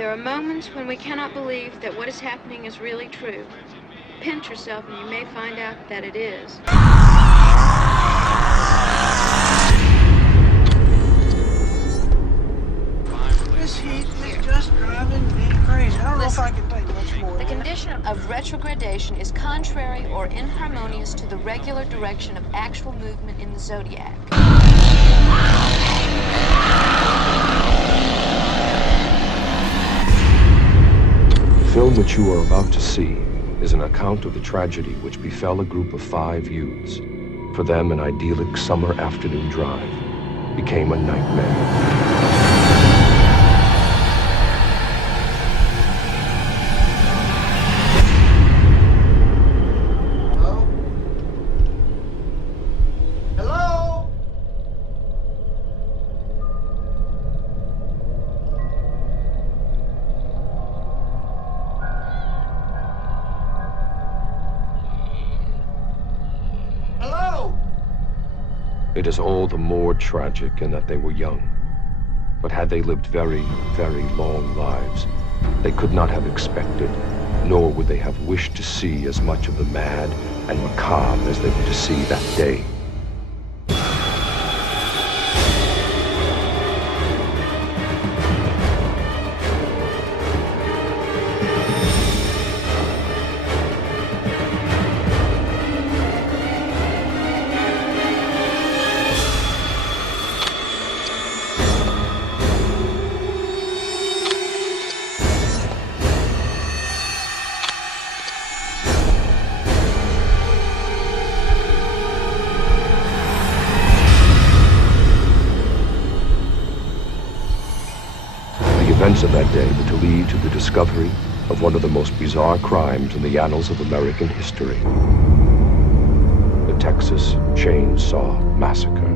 There are moments when we cannot believe that what is happening is really true. Pinch yourself and you may find out that it is. This heat is just driving me crazy. I don't know if I can take much more. The condition of retrogradation is contrary or inharmonious to the regular direction of actual movement in the zodiac. The film which you are about to see is an account of the tragedy which befell a group of 5 youths. For them, an idyllic summer afternoon drive became a nightmare. It is all the more tragic in that they were young. But had they lived very, very long lives, they could not have expected, nor would they have wished to see as much of the mad and macabre as they were to see that day. The events of that day were to lead to the discovery of one of the most bizarre crimes in the annals of American history: the Texas Chainsaw Massacre.